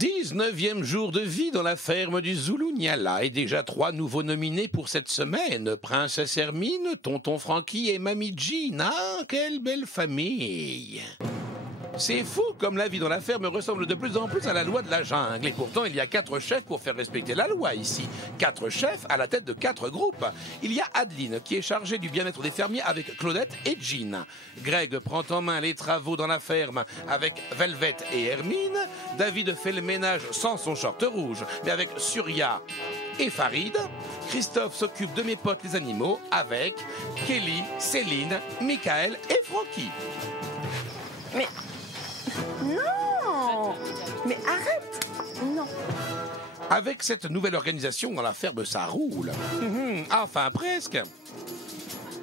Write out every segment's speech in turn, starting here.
19e jour de vie dans la ferme du Zuluniala et déjà 3 nouveaux nominés pour cette semaine. Princesse Hermine, Tonton Frankie et Mamie Jean. Ah, quelle belle famille! C'est fou comme la vie dans la ferme ressemble de plus en plus à la loi de la jungle. Et pourtant, il y a 4 chefs pour faire respecter la loi ici. 4 chefs à la tête de 4 groupes. Il y a Adeline qui est chargée du bien-être des fermiers avec Claudette et Jean. Greg prend en main les travaux dans la ferme avec Velvet et Hermine. David fait le ménage sans son short rouge, mais avec Surya et Farid. Christophe s'occupe de mes potes les animaux avec Kelly, Céline, Michael et Frankie. Mais... Non! Mais arrête! Non. Avec cette nouvelle organisation dans la ferme, ça roule. Enfin, presque.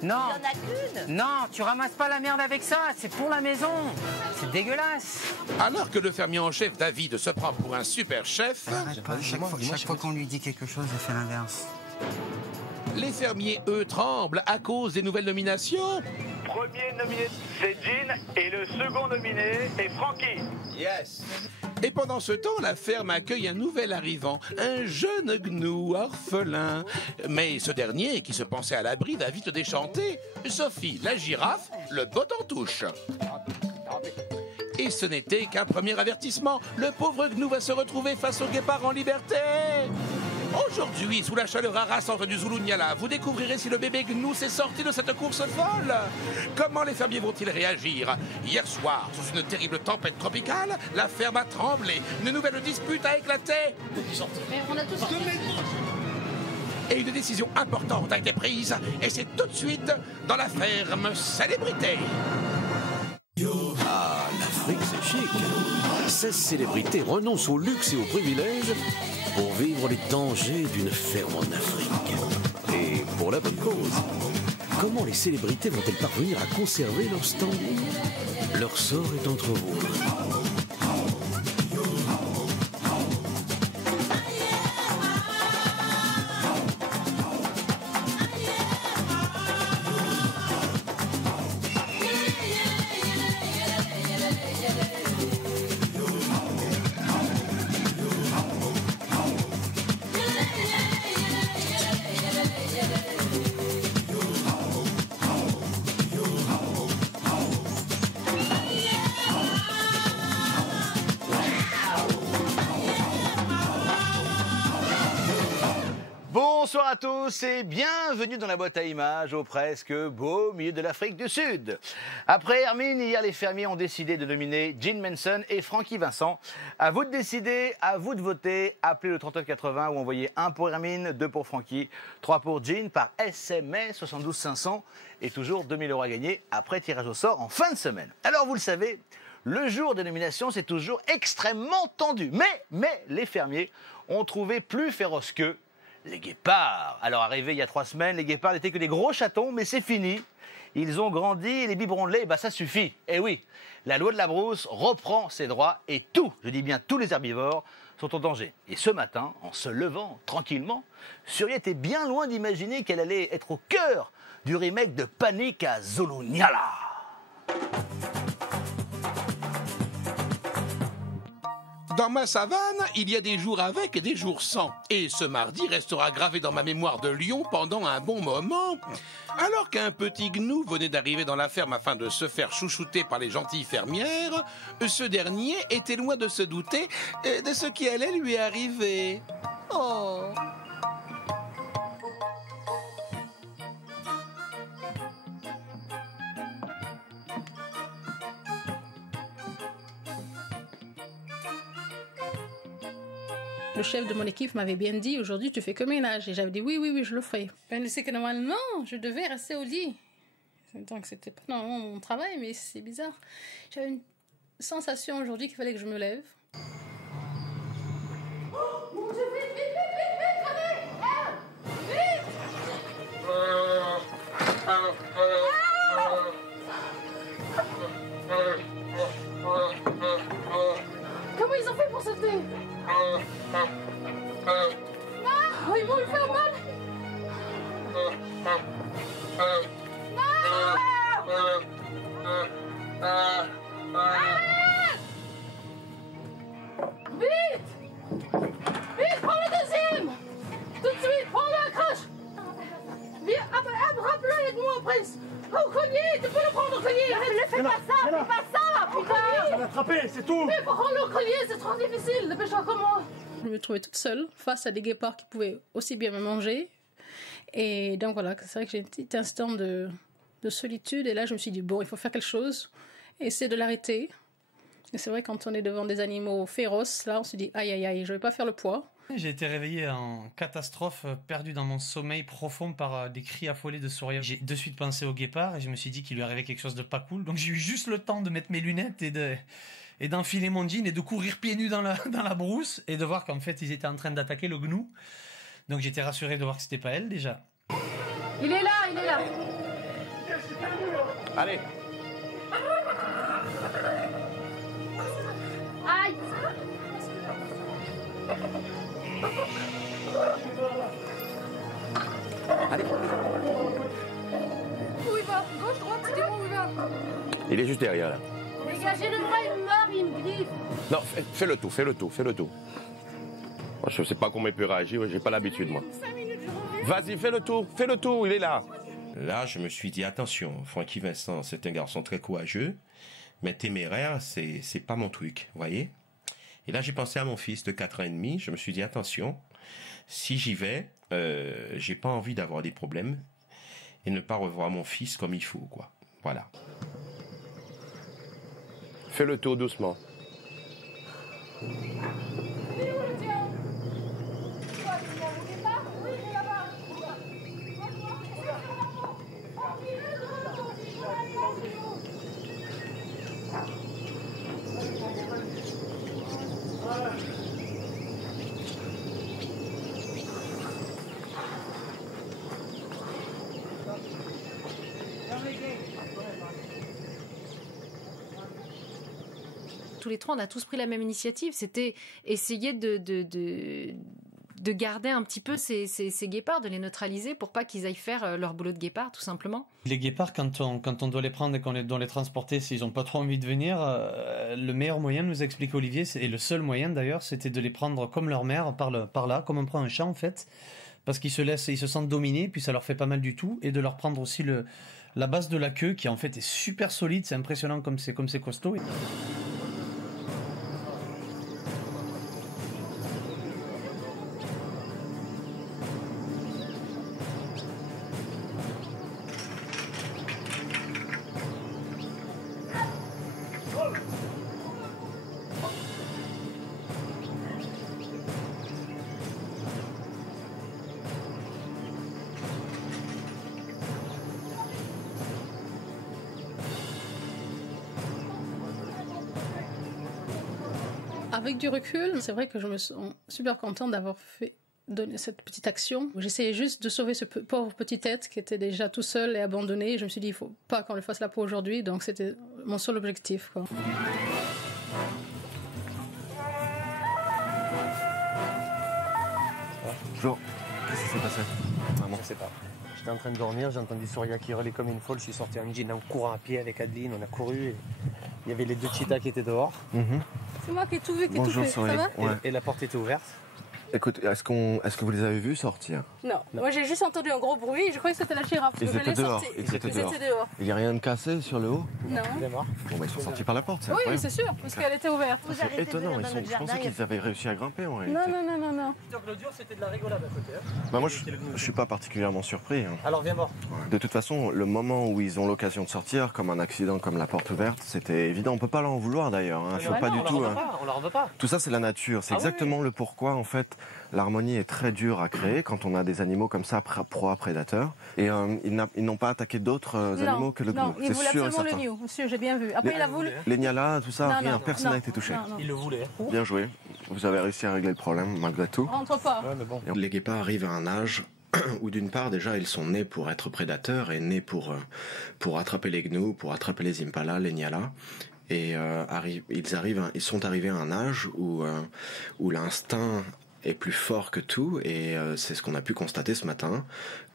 Non. Il n'y en a qu'une. Non, tu ramasses pas la merde avec ça, c'est pour la maison. C'est dégueulasse. Alors que le fermier en chef David se prend pour un super chef, Arrête pas, chaque fois qu'on lui dit quelque chose, il fait l'inverse. les fermiers, eux, tremblent à cause des nouvelles nominations. Premier nominé, c'est Jean, et le second nominé est Frankie. Yes. Et pendant ce temps, la ferme accueille un nouvel arrivant, un jeune gnou orphelin. Mais ce dernier, qui se pensait à l'abri, va vite déchanter. Sophie, la girafe, le bot en touche. Et ce n'était qu'un premier avertissement. Le pauvre gnou va se retrouver face au guépard en liberté. Aujourd'hui, sous la chaleur harassante du Zuluniala, vous découvrirez si le bébé gnou s'est sorti de cette course folle. Comment les fermiers vont-ils réagir? Hier soir, sous une terrible tempête tropicale, la ferme a tremblé. Une nouvelle dispute a éclaté. Mais on a tous Et une décision importante a été prise. Et c'est tout de suite dans la ferme célébrité. Ah, l'Afrique, c'est chic. 16 célébrités renoncent au luxe et aux privilèges pour vivre les dangers d'une ferme en Afrique. Et pour la bonne cause. Comment les célébrités vont-elles parvenir à conserver leur standing? Leur sort est entre vos mains. Bonsoir à tous et bienvenue dans la boîte à images au presque beau milieu de l'Afrique du Sud. Après Hermine, hier les fermiers ont décidé de nominer Jean Manson et Frankie Vincent. À vous de décider, à vous de voter. Appelez le 3980 ou envoyez 1 pour Hermine, 2 pour Frankie, 3 pour Jean par SMS 72 500 et toujours 2000 € à gagner après tirage au sort en fin de semaine. Alors vous le savez, le jour des nominations c'est toujours extrêmement tendu. Mais les fermiers ont trouvé plus féroce qu'eux les guépards. Alors arrivés il y a 3 semaines, les guépards n'étaient que des gros chatons, mais c'est fini. Ils ont grandi et les biberons de lait, ça suffit. Eh oui, la loi de la brousse reprend ses droits et je dis bien tous les herbivores, sont en danger. Et ce matin, en se levant tranquillement, Surya était bien loin d'imaginer qu'elle allait être au cœur du remake de Panique à Zuluniala. Dans ma savane, il y a des jours avec et des jours sans. Et ce mardi restera gravé dans ma mémoire de lion pendant un bon moment. Alors qu'un petit gnou venait d'arriver dans la ferme afin de se faire chouchouter par les gentilles fermières, ce dernier était loin de se douter de ce qui allait lui arriver. Oh! Le chef de mon équipe m'avait bien dit, aujourd'hui tu fais que ménage. Et j'avais dit oui, je le ferai. Ben, c'est que normalement, je devais rester au lit. Donc c'était pas normalement mon travail, mais c'est bizarre. J'avais une sensation aujourd'hui qu'il fallait que je me lève. Comment ils ont fait pour sauter? Oh, ils vont me faire mal. Vite! C'est tout. Mais pour rendre le collier, c'est trop difficile. Dépêche-toi comme moi. Je me trouvais toute seule face à des guépards qui pouvaient aussi bien me manger. Et donc voilà, c'est vrai que j'ai un petit instant de solitude. Et là, je me suis dit, bon, il faut faire quelque chose. Essayer de l'arrêter. Et c'est vrai, quand on est devant des animaux féroces, là, on se dit, aïe, aïe, aïe, je vais pas faire le poids. J'ai été réveillé en catastrophe, perdu dans mon sommeil profond par des cris affolés de Soria. J'ai de suite pensé au guépard et je me suis dit qu'il lui arrivait quelque chose de pas cool. Donc j'ai eu juste le temps de mettre mes lunettes et d'enfiler mon jean et de courir pieds nus dans la brousse et de voir qu'en fait ils étaient en train d'attaquer le gnou. Donc j'étais rassuré de voir que c'était pas elle déjà. Il est là, il est là. Allez. Aïe. Allez. Où il va? Gauche, droite, dis-moi où il va. Il est juste derrière, là. Dégagez le bras, il meurt, il me griffe. Non, fais le tout. Moi, je sais pas comment il peut réagir, j'ai pas l'habitude, moi. 5 minutes, je reviens. Vas-y, fais le tour, il est là. Là, je me suis dit, attention, Francky Vincent, c'est un garçon très courageux, mais téméraire, c'est pas mon truc, vous voyez? Et là, j'ai pensé à mon fils de 4 ans et demi, je me suis dit, attention, si j'y vais, j'ai pas envie d'avoir des problèmes et ne pas revoir mon fils comme il faut, quoi. Voilà. Fais le tour doucement. Tous les trois, on a tous pris la même initiative. C'était essayer de garder un petit peu ces guépards, de les neutraliser pour pas qu'ils aillent faire leur boulot de guépard, tout simplement. Les guépards, quand on doit les prendre et qu'on doit les transporter, s'ils n'ont pas trop envie de venir, le meilleur moyen, nous a expliqué Olivier, et le seul moyen d'ailleurs, c'était de les prendre comme leur mère, par là, comme on prend un chat en fait, parce qu'ils se sentent dominés, puis ça leur fait pas mal du tout, et de leur prendre aussi la base de la queue, qui en fait est super solide, c'est impressionnant comme c'est costaud. Avec du recul, c'est vrai que je me sens super contente d'avoir donné cette petite action. J'essayais juste de sauver ce pauvre petit être qui était déjà tout seul et abandonné. Je me suis dit, il ne faut pas qu'on le fasse la peau aujourd'hui, donc c'était mon seul objectif, quoi. Bonjour, qu'est-ce qui s'est passé? Vraiment? Je sais pas. J'étais en train de dormir, j'ai entendu Soria qui hurlait comme une folle. Je suis sorti en jean en courant à pied avec Adeline, on a couru. Et il y avait les 2 cheetahs qui étaient dehors. C'est moi qui ai tout vu, qui ai tout fait. Ça va? Et la porte était ouverte. Écoute, est-ce que vous les avez vus sortir? Non. Moi j'ai juste entendu un gros bruit et je croyais que c'était la girafe. Ils étaient dehors. Ils étaient dehors. Il n'y a rien de cassé sur le haut? Non. Il est mort. Bon, bah, ils sont sortis par la porte, c'est Oui, incroyable. c'est sûr, parce qu'elle était ouverte. C'est étonnant, je pensais qu'ils avaient réussi à grimper en réalité. Non. Donc le dur, c'était de la rigolade à côté. Bah, moi, je suis pas particulièrement surpris. Alors viens voir. De toute façon, le moment où ils ont l'occasion de sortir, comme un accident, comme la porte ouverte, c'était évident. On peut pas leur en vouloir d'ailleurs. Faut pas du tout. On leur veut pas. Tout ça, c'est la nature. C'est exactement le pourquoi, en fait, l'harmonie est très dure à créer quand on a des animaux comme ça, proies, prédateurs. Et ils n'ont pas attaqué d'autres animaux que le gnou. Non, il voulait absolument le gnou, monsieur, j'ai bien vu. Après, il a voulu... Les Nialas, tout ça, rien, personne n'a été touché. Il le voulait. Bien joué. Vous avez réussi à régler le problème, malgré tout. Rentre pas. Ouais, mais bon. Les guépards arrivent à un âge où d'une part déjà ils sont nés pour être prédateurs et nés pour attraper les gnous, pour attraper les impalas, les nialas. Et ils sont arrivés à un âge où l'instinct est plus fort que tout, et c'est ce qu'on a pu constater ce matin,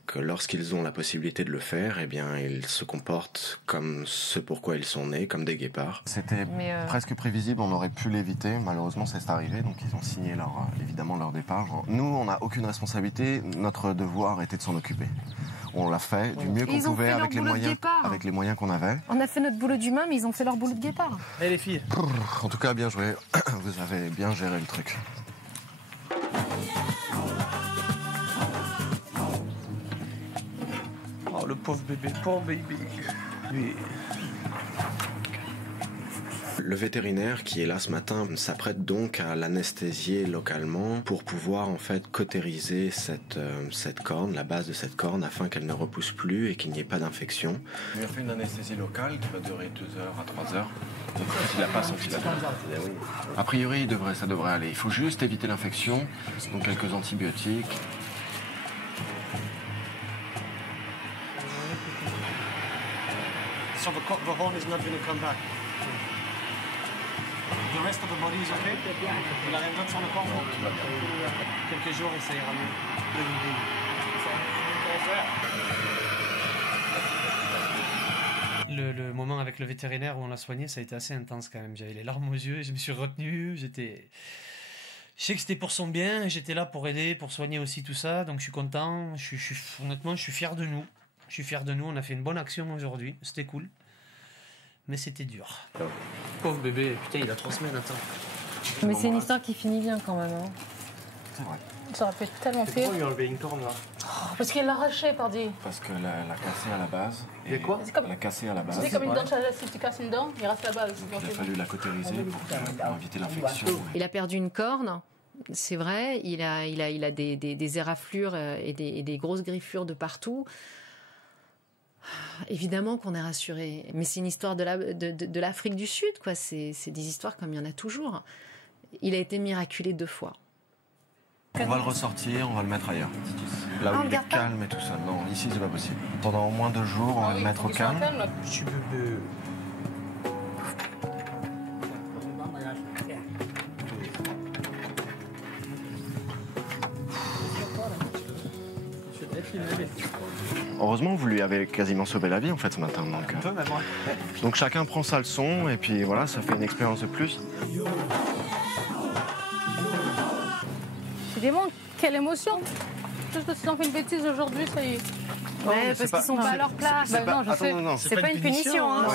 que lorsqu'ils ont la possibilité de le faire, eh bien, ils se comportent comme ce pourquoi ils sont nés, comme des guépards. C'était presque prévisible, on aurait pu l'éviter. Malheureusement, c'est arrivé, donc ils ont signé évidemment leur départ. Nous, on n'a aucune responsabilité. Notre devoir était de s'en occuper. On l'a fait du mieux qu'on pouvait avec les moyens qu'on avait. On a fait notre boulot d'humain, mais ils ont fait leur boulot de guépard. Eh les filles. En tout cas, bien joué. Vous avez bien géré le truc. Oh, le pauvre bébé. Lui. Le vétérinaire qui est là ce matin s'apprête donc à l'anesthésier localement pour pouvoir en fait cautériser cette corne, la base de cette corne, afin qu'elle ne repousse plus et qu'il n'y ait pas d'infection. Il a fait une anesthésie locale qui va durer 2 heures à 3 heures. Donc il n'a pas senti la douleur. A priori, ça devrait aller. Il faut juste éviter l'infection, donc quelques antibiotiques. So the horn is not going to come back. The rest of the body is okay? Il a rien d'autre sur le corps? Quelques jours et ça ira mieux. Le moment avec le vétérinaire où on l'a soigné, ça a été assez intense quand même. J'avais les larmes aux yeux, je me suis retenu, Je sais que c'était pour son bien, j'étais là pour aider, pour soigner aussi tout ça, donc je suis content. Honnêtement, je suis fier de nous. On a fait une bonne action aujourd'hui, c'était cool. Mais c'était dur. Pauvre bébé, putain, il a 3 semaines, attends. Mais c'est une histoire qui finit bien quand même. Hein. C'est vrai. Ça aurait pu être tellement pire. Pourquoi il a enlevé une corne là? Parce qu'il l'a arraché, pardi. Parce qu'elle a cassé à la base. Et quoi? Elle a cassé à la base. C'est comme une dent, si tu casses une dent, il reste la base. Il a fallu la cautériser pour éviter l'infection. Il a perdu une corne, c'est vrai. Il a des éraflures et des grosses griffures de partout. Évidemment qu'on est rassuré, mais c'est une histoire de l'Afrique du Sud, quoi. C'est des histoires comme il y en a toujours. Il a été miraculé 2 fois. On va le ressortir, on va le mettre ailleurs. Là où il est calme et tout ça. Non, ici c'est pas possible. Pendant au moins 2 jours, on va le mettre au calme. Petit bébé. Heureusement, vous lui avez quasiment sauvé la vie en fait ce matin. Donc chacun prend sa leçon et puis voilà, ça fait une expérience de plus. Décidément, quelle émotion. Juste parce qu'ils ont fait une bêtise aujourd'hui, ça y est. Ouais, parce qu'ils sont pas à leur place. Non, je sais. C'est pas une punition. Hein.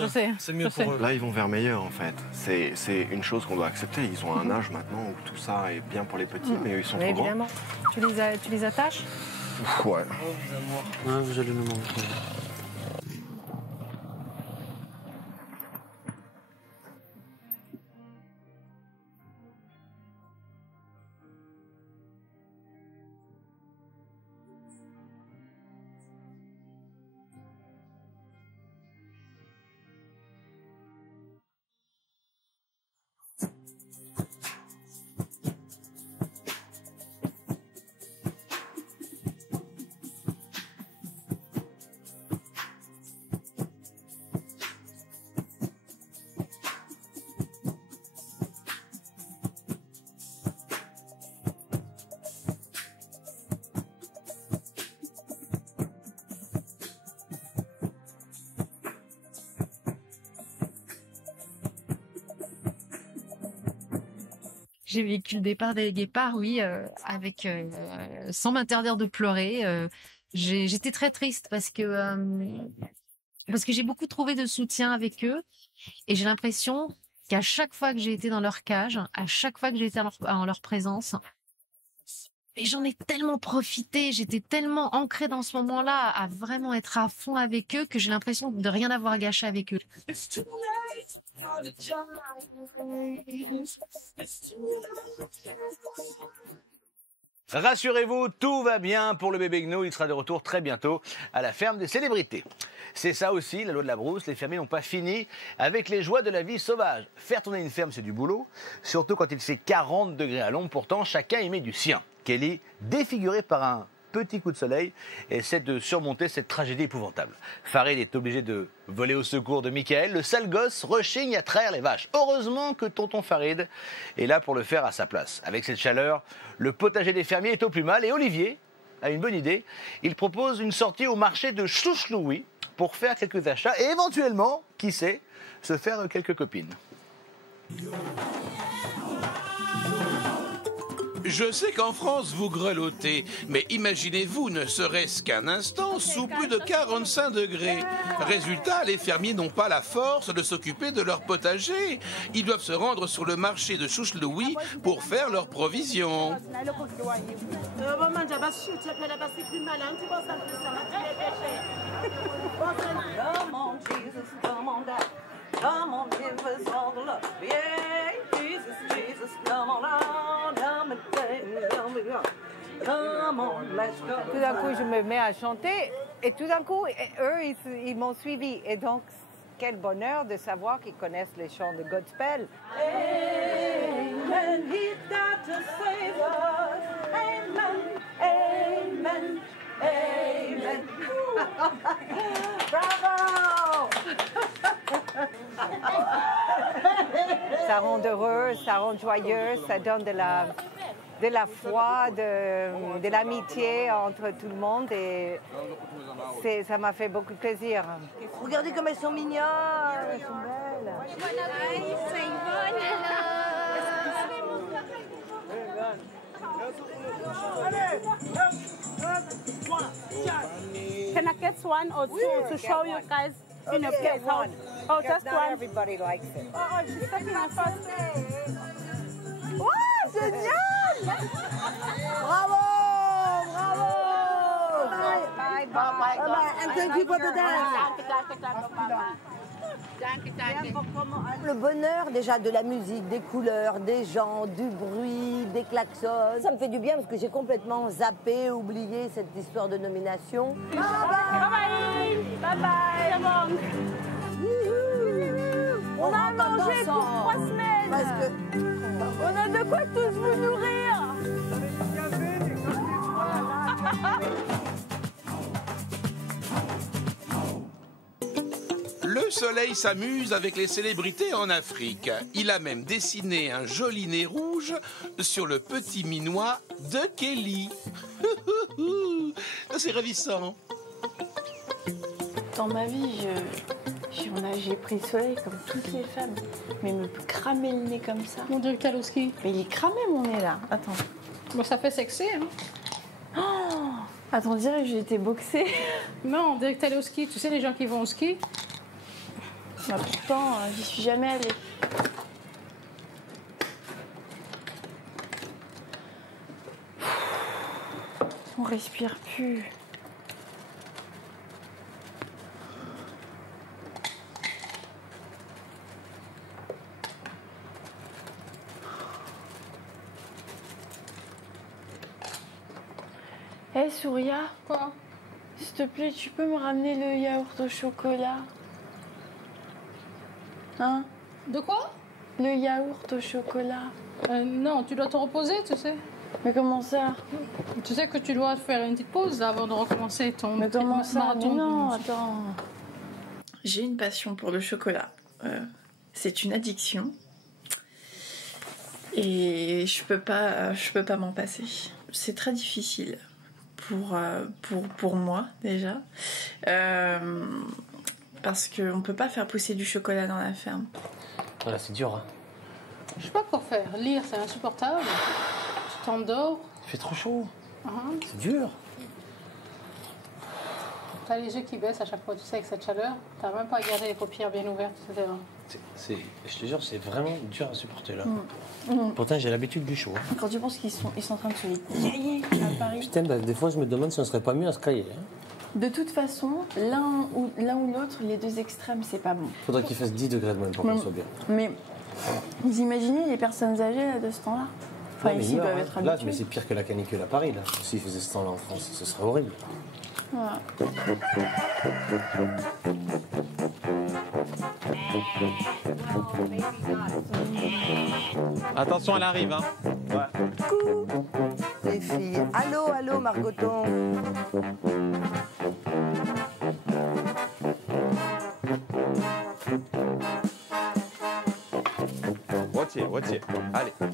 Je sais. C'est mieux pour eux. Là, ils vont vers meilleur en fait. C'est une chose qu'on doit accepter. Ils ont un âge maintenant où tout ça est bien pour les petits, mais ils sont trop grands. Évidemment. Tu les attaches? Ouais. Ouais, vous allez nous montrer. J'ai vécu le départ des guépards, oui, sans m'interdire de pleurer. J'étais très triste parce que j'ai beaucoup trouvé de soutien avec eux et j'ai l'impression qu'à chaque fois que j'ai été dans leur cage, à chaque fois que j'ai été en leur présence, et j'en ai tellement profité, j'étais tellement ancrée dans ce moment-là à vraiment être à fond avec eux que j'ai l'impression de rien avoir gâché avec eux. Rassurez-vous, tout va bien pour le bébé Gnou. Il sera de retour très bientôt à la ferme des célébrités. C'est ça aussi, la loi de la brousse. Les fermiers n'ont pas fini avec les joies de la vie sauvage. Faire tourner une ferme, c'est du boulot, surtout quand il fait 40 degrés à l'ombre. Pourtant, chacun y met du sien. Kelly, défigurée par un petit coup de soleil et essaie de surmonter cette tragédie épouvantable. Farid est obligé de voler au secours de Michael. Le sale gosse rechigne à trahir les vaches. Heureusement que tonton Farid est là pour le faire à sa place. Avec cette chaleur, le potager des fermiers est au plus mal et Olivier a une bonne idée. Il propose une sortie au marché de Chouchloui pour faire quelques achats et éventuellement, qui sait, se faire quelques copines. Je sais qu'en France, vous grelottez, mais imaginez-vous, ne serait-ce qu'un instant, sous plus de 45 degrés. Résultat, les fermiers n'ont pas la force de s'occuper de leur potager. Ils doivent se rendre sur le marché de Chouchloui pour faire leurs provisions. Come on, give us all the love. Yeah, Jesus, Jesus, come on, come on, let's go. Tout d'un coup, je me mets à chanter et tout d'un coup, eux, ils m'ont suivi. Et donc, quel bonheur de savoir qu'ils connaissent les chants de Godspell. Amen, he's got to save us. Amen, amen, amen. Bravo! Ça rend heureux, ça rend joyeux, ça donne de la foi, de l'amitié entre tout le monde et ça m'a fait beaucoup de plaisir. Regardez comme elles sont mignonnes, elles sont belles. Can I get one or two to show you guys in a place? Oh, just not one. everybody likes it. Oh, she's taking my first. Oh, génial! Bravo! Bravo! Bye, bye. And thank you for the dance. Le bonheur déjà de la musique, des couleurs, des gens, du bruit, des klaxons. Ça me fait du bien parce que j'ai complètement zappé, oublié cette histoire de nomination. Bye bye! Bye bye! On a mangé pour 3 semaines. Parce que on a de quoi tous vous nourrir. Le soleil s'amuse avec les célébrités en Afrique. Il a même dessiné un joli nez rouge sur le petit minois de Kelly. C'est ravissant. Dans ma vie, j'ai pris le soleil comme toutes les femmes. Mais me cramer le nez comme ça. On dirait que t'as au ski. Mais il est cramé mon nez là. Attends. Bon, ça fait sexy, hein. Oh, attends, on dirait que j'ai été boxée. Non, on dirait que t'allais au ski. Tu sais, les gens qui vont au ski. Bah, pourtant, j'y suis jamais allée. On respire plus. Hé, Souria. Quoi? S'il te plaît, tu peux me ramener le yaourt au chocolat? Hein? De quoi? Le yaourt au chocolat. Non, tu dois te reposer, tu sais. Mais comment ça? Tu sais que tu dois faire une petite pause avant de recommencer ton Mais comment ça? marathon. Mais non, attends. J'ai une passion pour le chocolat. C'est une addiction. Et je peux pas m'en passer. C'est très difficile pour moi déjà. Parce qu'on peut pas faire pousser du chocolat dans la ferme. Voilà, c'est dur. Hein. Je sais pas quoi faire. Lire, c'est insupportable. Tu t'endors. Il fait trop chaud. Uh-huh. C'est dur. T'as les yeux qui baissent à chaque fois, tu sais, avec cette chaleur. T'as même pas à garder les paupières bien ouvertes, etc. Je te jure, c'est vraiment dur à supporter là. Pourtant, j'ai l'habitude du chaud. Hein. Quand tu penses qu'ils sont en train de se les cailler à Paris. Putain, bah, des fois, je me demande si on serait pas mieux à se cailler. Hein. De toute façon, l'un ou l'autre, les deux extrêmes, c'est pas bon. Faudrait qu'il fasse 10 degrés de moins pour qu'on soit bien. Mais vous imaginez les personnes âgées là, de ce temps-là? Enfin, Ouais, ici, ils meurt, doivent hein. être Là, habitués. mais c'est pire que la canicule à Paris, là. S'ils faisaient ce temps-là en France, ce serait horrible. Voilà. Attention, elle arrive, hein. Coucou. les filles. Allô, allô, Margoton. Retiens.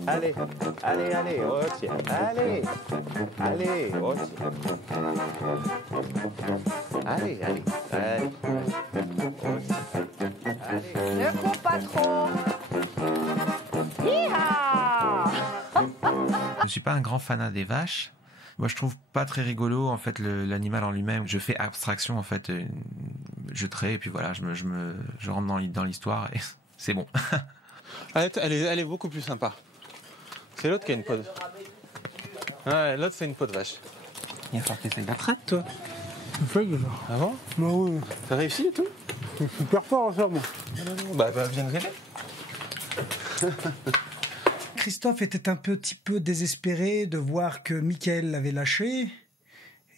Allez, retiens. Allez, retiens. Allez. Ne cours pas trop. Hi-ha. Je suis pas un grand fanat des vaches. Moi, je trouve pas très rigolo en fait l'animal en lui-même. Je fais abstraction en fait, je trais et puis voilà, je rentre dans l'histoire et c'est bon. Elle est beaucoup plus sympa. C'est l'autre qui a une peau de... Ouais, l'autre c'est une peau de vache. Il va falloir que tu essayes la traite, toi. Ah bon? Bah oui. T'as réussi et tout? Je suis super fort en ça, moi. Bah, viens nous aider. Christophe était un petit peu désespéré de voir que Mickaël l'avait lâché.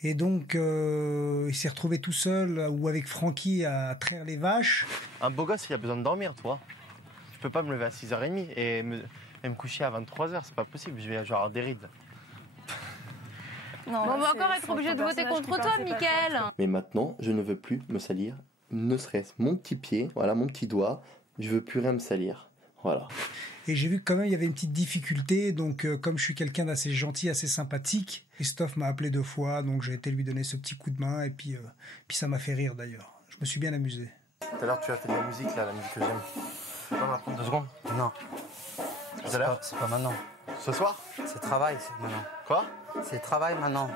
Et donc, il s'est retrouvé tout seul ou avec Francky à traire les vaches. Un beau gosse, il a besoin de dormir, toi. Je peux pas me lever à 6h30 et me coucher à 23h, c'est pas possible, je vais avoir des rides. Non, on va encore être obligé de voter contre toi, Mickaël. Mais maintenant, je ne veux plus me salir, ne serait-ce mon petit pied, voilà, mon petit doigt, je veux plus rien me salir, voilà. Et j'ai vu que quand même il y avait une petite difficulté, donc comme je suis quelqu'un d'assez gentil, assez sympathique, Christophe m'a appelé 2 fois, donc j'ai été lui donner ce petit coup de main, et puis ça m'a fait rire d'ailleurs. Je me suis bien amusé. Tout à l'heure, tu as fait de la musique, là, la musique que j'aime. Tu peux m'apprendre 2 secondes? Non. Tout à l'heure? C'est pas maintenant. Ce soir? C'est travail, c'est maintenant. Quoi? C'est travail maintenant.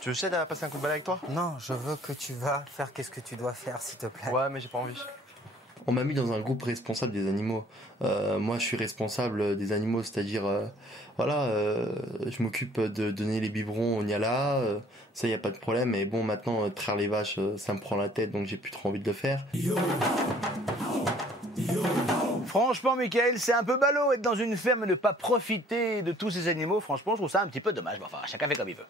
Tu veux que je t'aide à passer un coup de balai avec toi? Non, je veux que tu vas faire qu'est-ce que tu dois faire, s'il te plaît. Ouais, mais j'ai pas envie. On m'a mis dans un groupe responsable des animaux. Moi, je suis responsable des animaux, c'est-à-dire, je m'occupe de donner les biberons au Niala, ça, y a pas de problème. Mais bon, maintenant, traire les vaches, ça me prend la tête, donc j'ai plus trop envie de le faire. Franchement, Mickaël, c'est un peu ballot être dans une ferme et ne pas profiter de tous ces animaux. Franchement, je trouve ça un petit peu dommage. Bon, enfin, chacun fait comme il veut.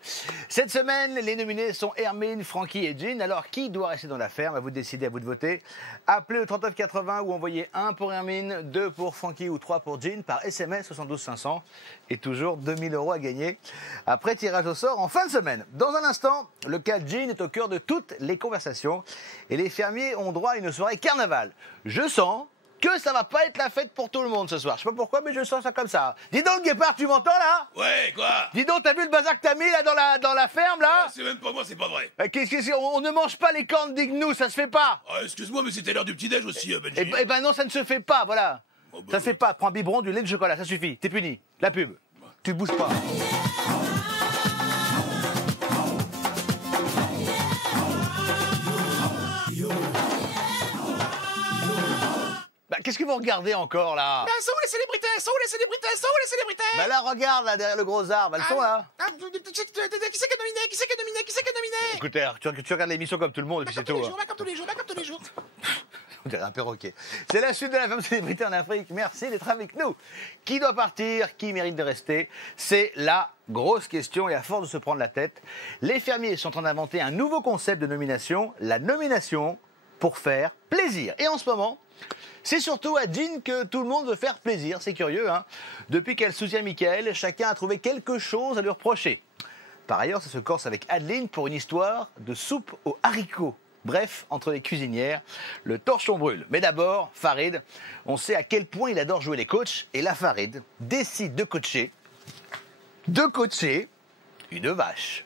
Cette semaine, les nominés sont Hermine, Francky et Jean. Alors, qui doit rester dans la ferme? À vous de décider, à vous de voter. Appelez au 3980 ou envoyez 1 pour Hermine, 2 pour Francky ou 3 pour Jean par SMS 72 500. Et toujours 2000 € à gagner après tirage au sort en fin de semaine. Dans un instant, le cas Jean est au cœur de toutes les conversations. Et les fermiers ont droit à une soirée carnaval. Je sens que ça va pas être la fête pour tout le monde ce soir. Je sais pas pourquoi, mais je sens ça comme ça. Dis donc, Guépard, tu m'entends là? Ouais, quoi? Dis donc, t'as vu le bazar que t'as mis là dans la ferme là? C'est même pas moi, c'est pas vrai. On ne mange pas les cornes d'Ignou, ça se fait pas. Ah, excuse-moi, mais c'était l'heure du petit-déj aussi, Benji. Eh ben non, ça ne se fait pas, voilà. Ça se fait pas. Prends un biberon, du lait de chocolat, ça suffit. T'es puni. La pub. Tu bouges pas. Bah, qu'est-ce que vous regardez encore là? Sont où les célébrités? Bah là, regarde là derrière le gros arbre, elles sont là. Qui c'est qui est nominé? Écoutez, tu regardes l'émission comme tout le monde et puis c'est tout. Comme tous les jours. On dirait un perroquet. C'est la suite de la femme célébrité en Afrique. Merci d'être avec nous. Qui doit partir? Qui mérite de rester? C'est la grosse question et à force de se prendre la tête, les fermiers sont en train d'inventer un nouveau concept de nomination, la nomination pour faire plaisir. Et en ce moment, c'est surtout à Jean que tout le monde veut faire plaisir. C'est curieux, hein? Depuis qu'elle soutient Mickaël, chacun a trouvé quelque chose à lui reprocher. Par ailleurs, ça se corse avec Adeline pour une histoire de soupe aux haricots. Bref, entre les cuisinières, le torchon brûle. Mais d'abord, Farid, on sait à quel point il adore jouer les coachs. Et là, Farid décide de coacher une vache.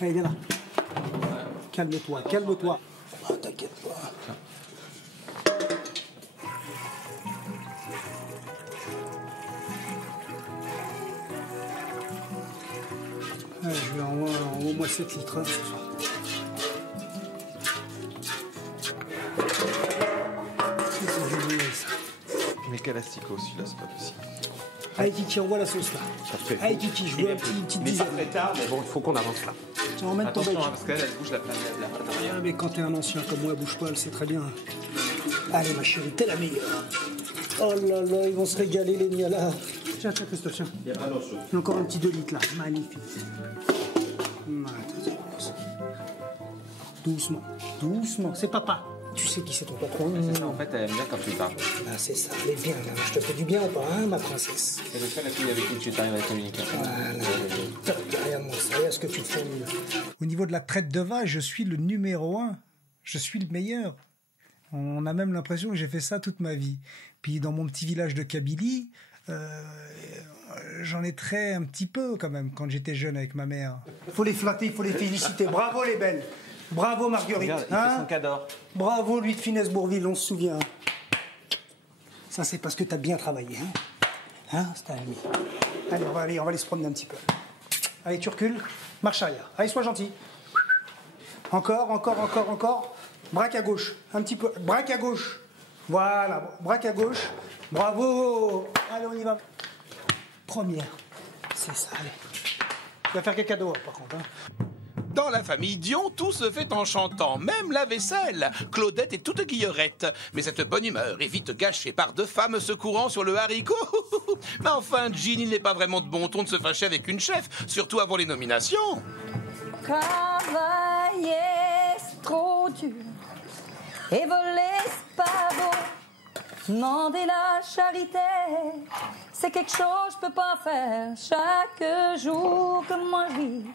Allez, viens là. Calme-toi. Ah, t'inquiète pas. Allez, je vais envoie-moi 7 litres ce soir. Mais quel asticot celui-là, c'est pas possible. Allez Kiki, envoie la sauce là. Parfait. Allez Kiki, je veux une petite dizaine. Il est pas très tard, mais bon, il faut qu'on avance là. Tiens, emmène ton bec. Attention, parce qu'elle bouge la planète là. Ah, mais quand t'es un ancien comme moi, bouge pas, elle sait très bien. Allez ma chérie, t'es la meilleure. Oh là là, ils vont se régaler les Niala. Tiens, Christophe, tiens. Il y a encore un petit 2 litres là, magnifique. Doucement, doucement. C'est papa. Tu sais qui c'est ton patron? C'est ça, en fait, elle aime bien quand tu parles. Ah, c'est ça, elle est bien là. Je te fais du bien ou pas, hein, ma princesse? C'est le seul fille avec qui tu arrives à communiquer. Voilà. Regarde-moi ça, regarde ce que tu te fais. Au niveau de la traite de vache, je suis le numéro 1. Je suis le meilleur. On a même l'impression que j'ai fait ça toute ma vie. Puis dans mon petit village de Kabylie, j'en ai trait un petit peu quand même quand j'étais jeune avec ma mère. Il faut les flatter, il faut les féliciter. Bravo les belles. Bravo Marguerite. Regarde, il fait son cador. Bravo Louis de Finesse-Bourville, on se souvient. Ça c'est parce que t'as bien travaillé. Hein, c'est un ami. Allez, on va aller se promener un petit peu. Allez, tu recules. Marche arrière. Allez, sois gentil. Encore. Braque à gauche. Un petit peu. Braque à gauche. Voilà. Braque à gauche. Bravo. Allez, on y va. Première. C'est ça, allez. Tu vas faire cadeau, par contre. Hein. Dans la famille Dion, tout se fait en chantant, même la vaisselle. Claudette est toute guillerette. Mais cette bonne humeur est vite gâchée par deux femmes se courant sur le haricot. Mais enfin, Jean, il n'est pas vraiment de bon ton de se fâcher avec une chef, surtout avant les nominations. Travailler, c'est trop dur. Et voler, c'est pas beau. Demander la charité, c'est quelque chose que je peux pas faire. Chaque jour que moi je vis,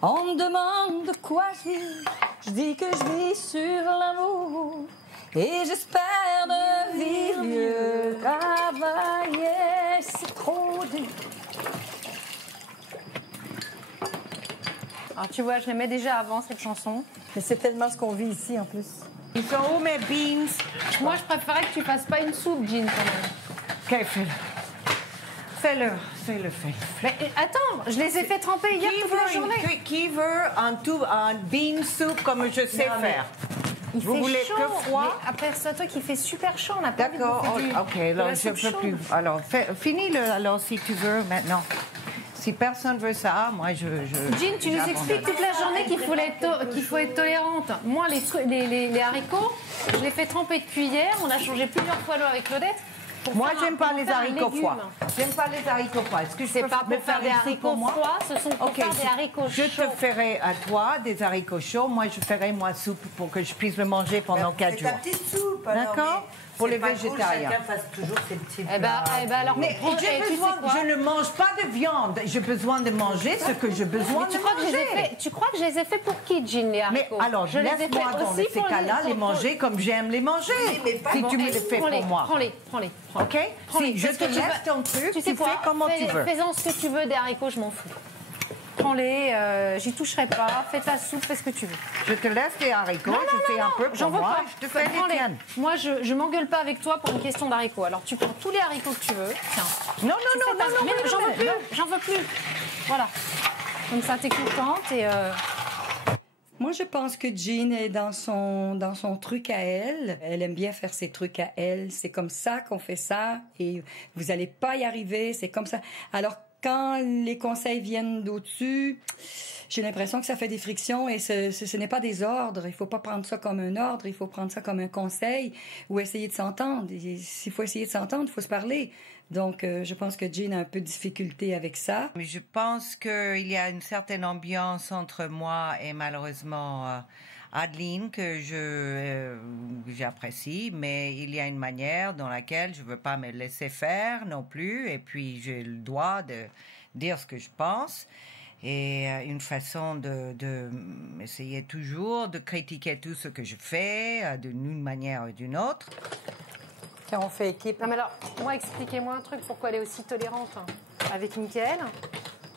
on me demande de quoi je vis. Je dis que je vis sur l'amour. Et j'espère de vivre mieux. Travailler, c'est trop dur. Alors tu vois, je l'aimais déjà avant cette chanson. Mais c'est tellement ce qu'on vit ici en plus. Ils sont où mes beans? Moi, je préférais que tu fasses pas une soupe, Jean, quand même. Ok, fais-le. Fais-le. Mais attends, je les ai fait tremper hier toute la journée. Qui veut un bean soup comme je sais faire? Vous voulez chaud, que froid? Mais après, c'est toi qui fait super chaud, on n'a pas envie de D'accord, bouffer ok, alors je peux plus. Alors, finis-le alors si tu veux maintenant. Si personne veut ça, moi je Jean, tu nous expliques toute la journée qu'il faut être tolérante. Moi, les haricots, je les fais tremper depuis hier. On a changé plusieurs fois l'eau avec Claudette. Moi, j'aime pas les haricots froids. J'aime pas les haricots froids. Est-ce que je peux pas me pour faire des haricots froids, ce sont pour faire des haricots chauds. Je te ferai à toi des haricots chauds. Moi, je ferai moi soupe pour que je puisse le manger pendant 4 jours. C'est ta petite soupe. D'accord? Pour les végétariens. Chacun fasse toujours ses petits Eh ben alors, mais je ne mange pas de viande. J'ai besoin de manger ce que j'ai besoin de manger. Tu crois que je les ai fait pour qui, Jean, les haricots? Mais alors, laisse-moi dans ces cas-là les manger comme j'aime les manger. Si tu me les fais pour moi. Prends-les. OK? Si je te laisse ton truc, tu fais comment tu veux. Fais-en ce que tu veux des haricots, je m'en fous. Prends-les, j'y toucherai pas, fais ta soupe, fais ce que tu veux. Je te laisse les haricots, je fais un peu pour moi, je te fais les tiennes. Moi, je m'engueule pas avec toi pour une question d'haricots. Alors, tu prends tous les haricots que tu veux. Tiens. Non, j'en veux plus. Voilà. Comme ça, t'es contente et... Moi, je pense que Jean est dans son truc à elle. Elle aime bien faire ses trucs à elle. C'est comme ça qu'on fait ça et vous n'allez pas y arriver. C'est comme ça. Alors, quand les conseils viennent d'au-dessus, j'ai l'impression que ça fait des frictions et ce n'est pas des ordres. Il ne faut pas prendre ça comme un ordre, il faut prendre ça comme un conseil ou essayer de s'entendre. S'il faut essayer de s'entendre, il faut se parler. Donc, je pense que Jean a un peu de difficulté avec ça. Mais je pense qu'il y a une certaine ambiance entre moi et malheureusement Adeline que j'apprécie, mais il y a une manière dans laquelle je ne veux pas me laisser faire non plus, et puis j'ai le droit de dire ce que je pense, et une façon de essayer toujours de critiquer tout ce que je fais d'une manière ou d'une autre. Quand on fait équipe... Non mais alors, moi, expliquez-moi un truc, pourquoi elle est aussi tolérante avec Mickaël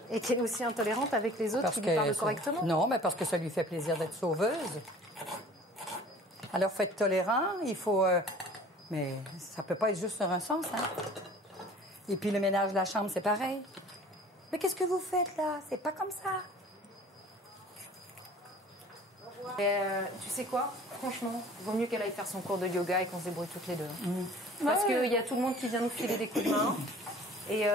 et qu'elle est aussi intolérante avec les autres qui lui parlent correctement. Non, mais parce que ça lui fait plaisir d'être sauveuse. Alors, faut être tolérant, il faut... Mais ça peut pas être juste sur un sens, hein. Et puis le ménage de la chambre, c'est pareil. Mais qu'est-ce que vous faites, là? C'est pas comme ça. Tu sais quoi? Franchement, vaut mieux qu'elle aille faire son cours de yoga et qu'on se débrouille toutes les deux. Parce qu'il y a tout le monde qui vient nous filer des coups de main. Et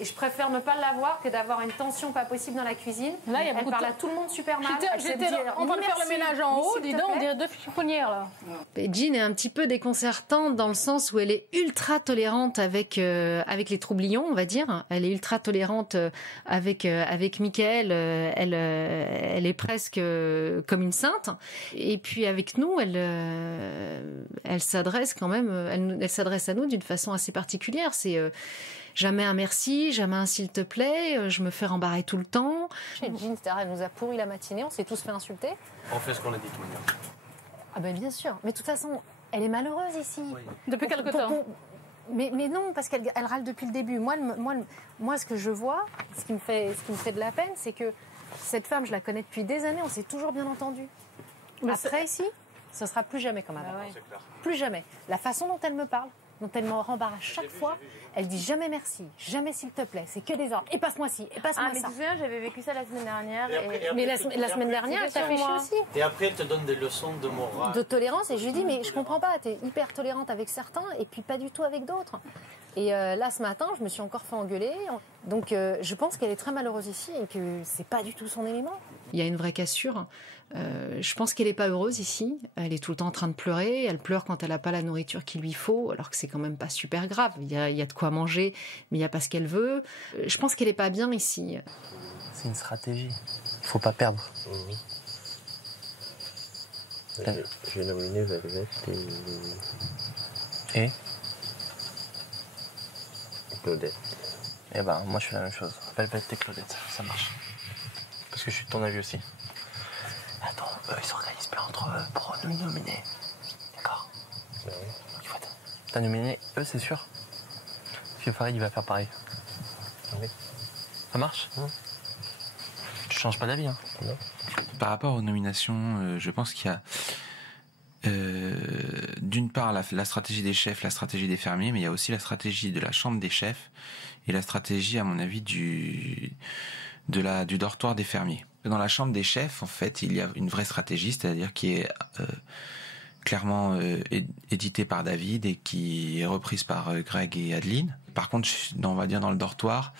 je préfère ne pas l'avoir que d'avoir une tension pas possible dans la cuisine. Là, il y a elle beaucoup parle de... à tout le monde super mal. J'étais en train de faire le ménage en haut, dis donc, on dirait 2 chiffonnières là. Et Jean est un petit peu déconcertante dans le sens où elle est ultra tolérante avec les troublions, on va dire. Elle est ultra tolérante avec Michael. Elle est presque comme une sainte. Et puis avec nous, elle s'adresse quand même. Elle s'adresse à nous d'une façon assez particulière. C'est jamais un merci, jamais un s'il te plaît, je me fais rembarrer tout le temps. Chez Jean, elle nous a pourri la matinée, on s'est tous fait insulter. On fait ce qu'on a dit tout le monde. Ah ben bien sûr, mais de toute façon, elle est malheureuse ici. Oui. Depuis quelque temps. Mais non, parce qu'elle râle depuis le début. Moi, ce que je vois, ce qui me fait de la peine, c'est que cette femme, je la connais depuis des années, on s'est toujours bien entendu. Après ici, ce sera plus jamais comme avant. Plus jamais. La façon dont elle me parle, dont elle me rembarre à chaque fois, elle dit jamais merci, jamais s'il te plaît, c'est que des ordres. Et passe-moi ci, et passe-moi ça. Mais tu sais, j'avais vécu ça la semaine dernière. Mais la semaine dernière, elle t'a fait chier aussi. Et après, elle te donne des leçons de morale. De tolérance, et je lui dis, mais je comprends pas, t'es hyper tolérante avec certains, et puis pas du tout avec d'autres. Et là, ce matin, je me suis encore fait engueuler. Donc, je pense qu'elle est très malheureuse ici, et que c'est pas du tout son élément. Il y a une vraie cassure. Je pense qu'elle n'est pas heureuse ici. Elle est tout le temps en train de pleurer. Elle pleure quand elle n'a pas la nourriture qu'il lui faut, alors que c'est quand même pas super grave. Il y a de quoi manger, mais il n'y a pas ce qu'elle veut. Je pense qu'elle n'est pas bien ici. C'est une stratégie. Il faut pas perdre. J'ai nominé Velvet et Claudette. Eh ben, moi je fais la même chose. Velvet et Claudette, ça marche. Parce que je suis de ton avis aussi. Attends, ils s'organisent bien entre eux pour nous nominer. D'accord. Donc il faut t'as nominé eux, c'est sûr. Parce que Farid, il va faire pareil. Oui. Ça marche Tu changes pas d'avis, hein. Non. Par rapport aux nominations, je pense qu'il y a d'une part la stratégie des chefs, la stratégie des fermiers, mais il y a aussi la stratégie de la chambre des chefs et la stratégie, à mon avis, du dortoir des fermiers. Dans la chambre des chefs, en fait, il y a une vraie stratégie, c'est-à-dire qui est clairement éditée par David et qui est reprise par Greg et Adeline. Par contre, on va dire dans le dortoir,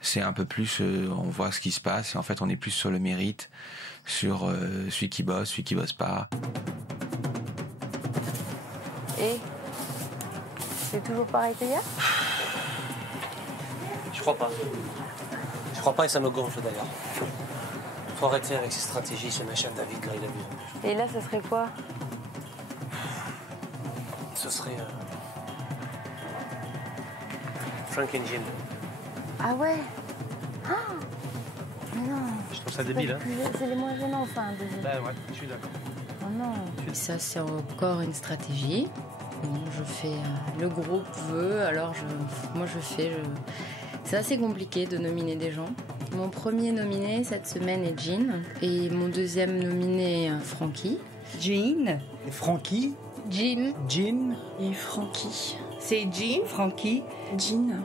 c'est un peu plus, on voit ce qui se passe et en fait, on est plus sur le mérite, sur celui qui bosse pas. Et c'est toujours pareil qu'hier ? Je crois pas. Je crois pas et ça me gonfle d'ailleurs. Faut arrêter avec ces stratégies, ce machin David, là il abuse. Et là, ce serait quoi ? Ce serait Frank and Jim. Ah ouais ? Ah mais non. Je trouve ça débile, hein. C'est les moins gênants, enfin. Ben ouais, je suis d'accord. Oh non. Ça, c'est encore une stratégie. Je fais, le groupe veut, alors moi je fais. C'est assez compliqué de nominer des gens. Mon premier nominé cette semaine est Jean et mon deuxième nominé est Frankie. Jean, Frankie, Jean et Frankie. C'est Jean, Frankie, Jean.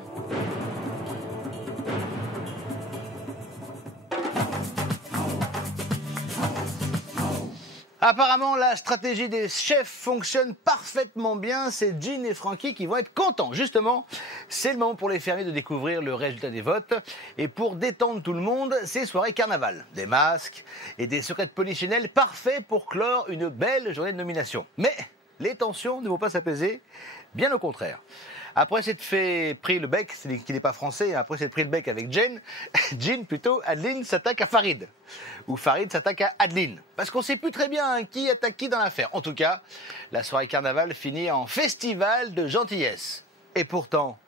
Apparemment, la stratégie des chefs fonctionne parfaitement bien. C'est Jean et Frankie qui vont être contents. Justement, c'est le moment pour les fermiers de découvrir le résultat des votes. Et pour détendre tout le monde, c'est soirée carnaval. Des masques et des secrets de polichinelle parfaits pour clore une belle journée de nomination. Mais les tensions ne vont pas s'apaiser, bien au contraire. Après s'être pris le bec, c'est qu'il n'est pas français, après s'être pris le bec avec Jean plutôt, Adeline s'attaque à Farid. Ou Farid s'attaque à Adeline. Parce qu'on ne sait plus très bien qui attaque qui dans l'affaire. En tout cas, la soirée carnaval finit en festival de gentillesse. Et pourtant,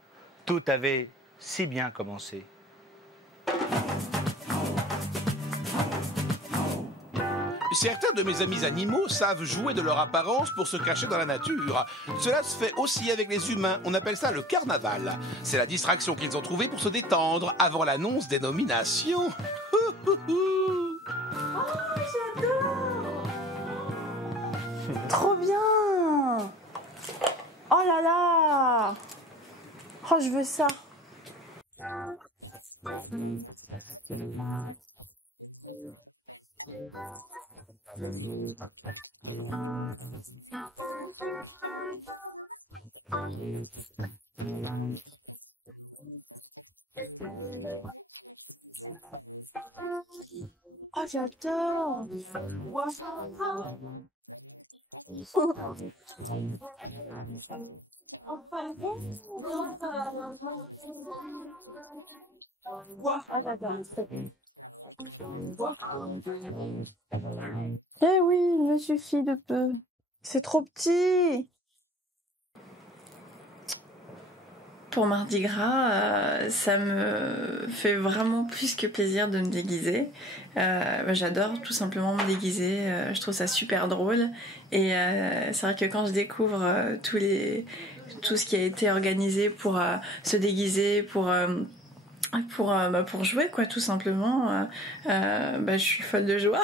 tout avait si bien commencé. Certains de mes amis animaux savent jouer de leur apparence pour se cacher dans la nature. Cela se fait aussi avec les humains, on appelle ça le carnaval. C'est la distraction qu'ils ont trouvée pour se détendre avant l'annonce des nominations. Oh, j'adore! Trop bien! Oh là là! Oh, je veux ça! Oh, j'adore. Eh oui, il me suffit de peu. C'est trop petit. Pour Mardi Gras, ça me fait vraiment plus que plaisir de me déguiser. J'adore tout simplement me déguiser. Je trouve ça super drôle. Et c'est vrai que quand je découvre tout ce qui a été organisé pour se déguiser, pour jouer, quoi, tout simplement, je suis folle de joie.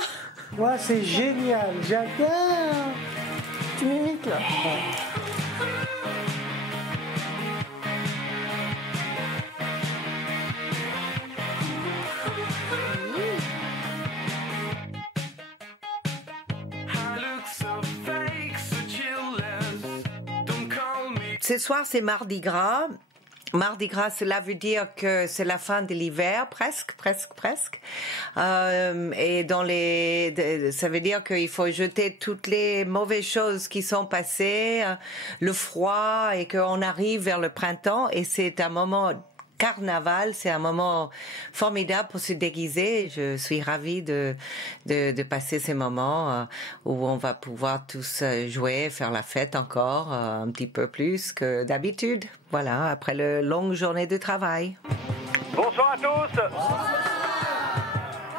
Ouais, c'est génial, j'adore. Tu m'imites là. Ce soir, c'est Mardi Gras. Mardi Gras, cela veut dire que c'est la fin de l'hiver, presque. Et ça veut dire qu'il faut jeter toutes les mauvaises choses qui sont passées, le froid, et qu'on arrive vers le printemps. Et c'est un moment carnaval, c'est un moment formidable pour se déguiser. Je suis ravie de passer ces moments où on va pouvoir tous jouer, faire la fête encore un petit peu plus que d'habitude. Voilà, après la longue journée de travail. Bonsoir à tous.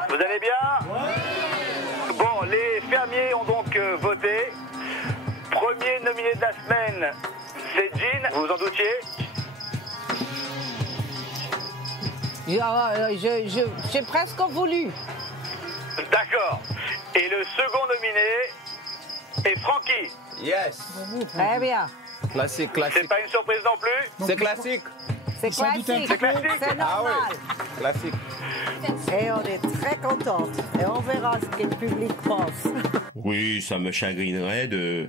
Vous allez bien? Bon, les fermiers ont donc voté. Premier nominé de la semaine, c'est Jean. Vous vous en doutiez? J'ai presque voulu. D'accord. Et le second nominé est Francky. Yes. Très bien. Classique. C'est pas une surprise non plus? C'est classique. C'est classique. C'est classique. C'est normal. Ah oui. Classique. Et on est très contente. Et on verra ce que le public pense. Oui, ça me chagrinerait de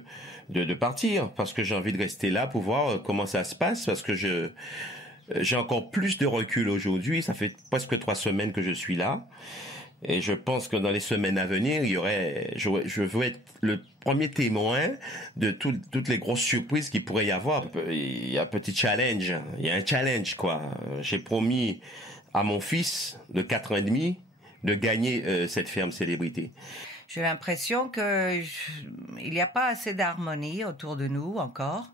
partir parce que j'ai envie de rester là pour voir comment ça se passe parce que j'ai encore plus de recul aujourd'hui. Ça fait presque 3 semaines que je suis là. Et je pense que dans les semaines à venir, je veux être le premier témoin de toutes les grosses surprises qu'il pourrait y avoir. Il y a un petit challenge. Il y a un challenge, quoi. J'ai promis à mon fils de 4 ans et demi de gagner cette ferme célébrité. J'ai l'impression qu'il n'y a pas assez d'harmonie autour de nous encore.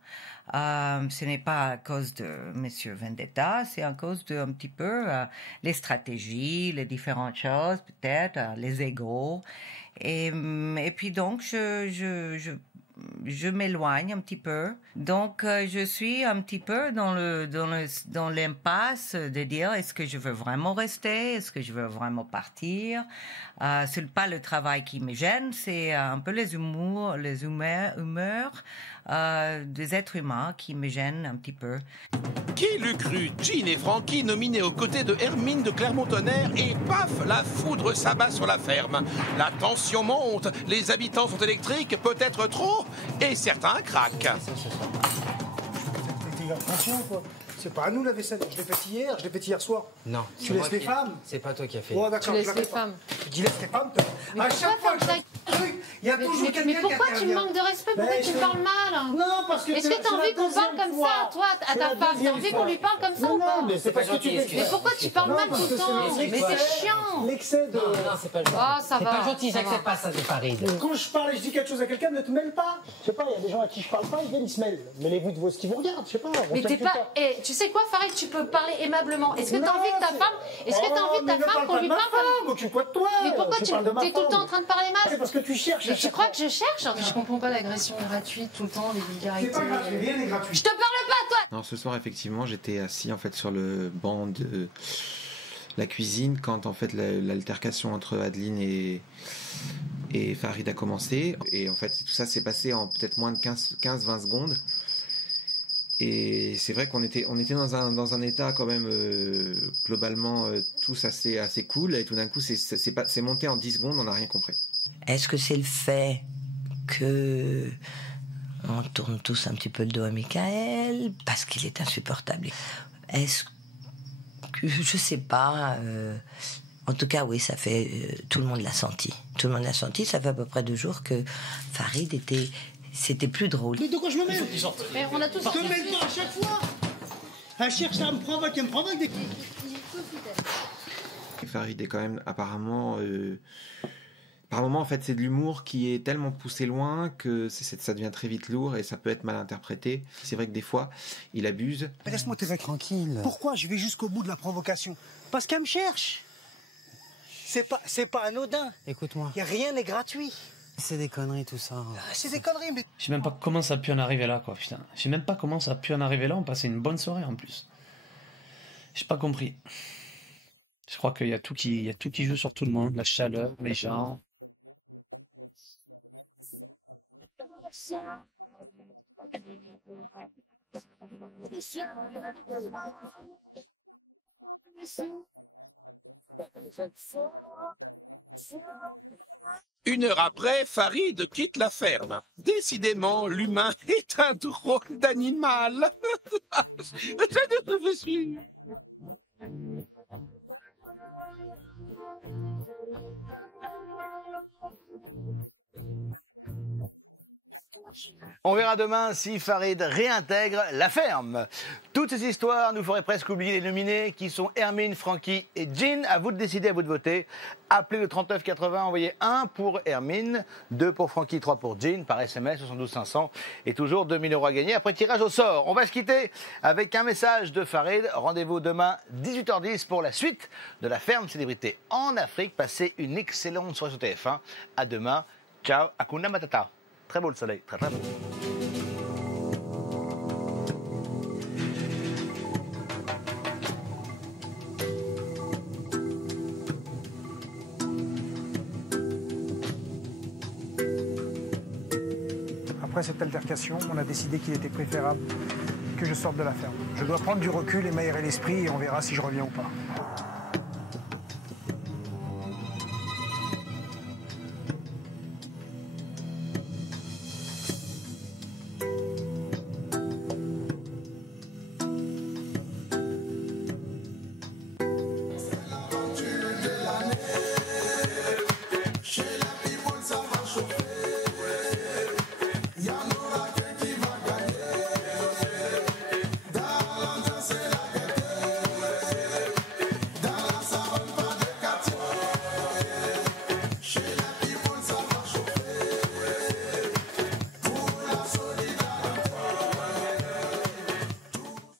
Ce n'est pas à cause de Monsieur Vendetta, c'est à cause de un petit peu les stratégies, les différentes choses, peut-être, les égos. Et puis donc, je m'éloigne un petit peu. Donc, je suis un petit peu dans l'impasse de dire est-ce que je veux vraiment rester, est-ce que je veux vraiment partir. C'est pas le travail qui me gêne, c'est un peu les humeurs des êtres humains qui me gênent un petit peu. Qui l'eût cru? Jean et Francky nominés aux côtés de Hermine de Clermont-Tonnerre et paf, la foudre s'abat sur la ferme. La tension monte, les habitants sont électriques, peut-être trop, et certains craquent. Attention, quoi. C'est pas à nous la vaisselle. Je l'ai faite hier, je l'ai faite hier soir. Non. Tu laisses les femmes. C'est pas toi qui as fait. Oh, d'accord, tu laisses les femmes. Tu dis laisse les femmes. À chaque fois que il y a toujours quelqu'un qui Mais pourquoi tu me manques de respect? Pourquoi tu me parles mal? Non, parce que est-ce que t'as envie qu'on parle comme ça, toi, à ta femme? T'as envie qu'on lui parle comme ça ou pas? mais c'est parce que tu Mais pourquoi tu parles mal tout le temps? Mais c'est chiant. L'excès de... Non, c'est pas gentil. Oh, ça c'est va. pas gentil, j'accepte pas ça de Farid. Quand je parle et je dis quelque chose à quelqu'un, ne te mêle pas. Je sais pas, il y a des gens à qui je parle pas, ils viennent, ils se mêlent. Mêlez-vous de ce qui vous regarde, je sais pas. Mais t'es pas... Et tu sais quoi, Farid, tu peux parler aimablement. Est-ce que t'as envie que ta femme... Est-ce que t'as envie de ta femme qu'on lui parle? Occupe-toi de toi. Mais pourquoi tu es tout le temps en train de parler mal? C'est parce que tu cherches. Mais tu crois que je cherche? Je comprends pas l'agression gratuite tout le temps, les vulgarités. C'est pas gratuit, rien n'est gratuit. Je te parle pas, toi! Alors, ce soir, effectivement, j'étais assis en fait sur le banc de la cuisine quand en fait l'altercation entre Adeline et Farid a commencé. Et en fait, tout ça s'est passé en peut-être moins de 15-20 secondes. Et c'est vrai qu'on était dans un état quand même globalement tous assez cool. Et tout d'un coup, c'est monté en 10 secondes, on n'a rien compris. Est-ce que c'est le fait que on tourne tous un petit peu le dos à Michael parce qu'il est insupportable? Est-ce que, je sais pas, En tout cas, oui, ça fait... tout le monde l'a senti. Tout le monde l'a senti. Ça fait à peu près 2 jours que Farid était... C'était plus drôle. Mais de quoi je me mêle? Mais on a tous... Je te mêle pas à chaque fois. Elle cherche, elle me provoque des... Farid est quand même apparemment... Par moments, en fait, c'est de l'humour qui est tellement poussé loin que ça devient très vite lourd et ça peut être mal interprété. C'est vrai que des fois, il abuse. Mais laisse-moi t'aider tranquille. Pourquoi je vais jusqu'au bout de la provocation? Parce qu'elle me cherche. C'est pas anodin. Écoute-moi. Rien n'est gratuit. C'est des conneries tout ça. C'est des conneries, mais... Je sais même pas comment ça a pu en arriver là, quoi, putain. Je sais même pas comment ça a pu en arriver là, on passait une bonne soirée en plus. J'ai pas compris. Je crois qu'il y a tout qui joue sur tout le monde, la chaleur, les gens. Une heure après, Farid quitte la ferme. Décidément, l'humain est un drôle d'animal. Je suis... On verra demain si Farid réintègre la ferme. Toutes ces histoires nous feraient presque oublier les nominés qui sont Hermine, Francky et Jean. À vous de décider, à vous de voter. Appelez le 39 80, envoyez 1 pour Hermine, 2 pour Francky, 3 pour Jean, par SMS 72 500 et toujours 2000 € à gagner après tirage au sort. On va se quitter avec un message de Farid. Rendez-vous demain 18h10 pour la suite de la ferme célébrité en Afrique. Passez une excellente soirée sur TF1. À demain. Ciao. Hakuna Matata. Très beau le soleil, très très beau. Après cette altercation, on a décidé qu'il était préférable que je sorte de la ferme. Je dois prendre du recul et m'aérer l'esprit et on verra si je reviens ou pas.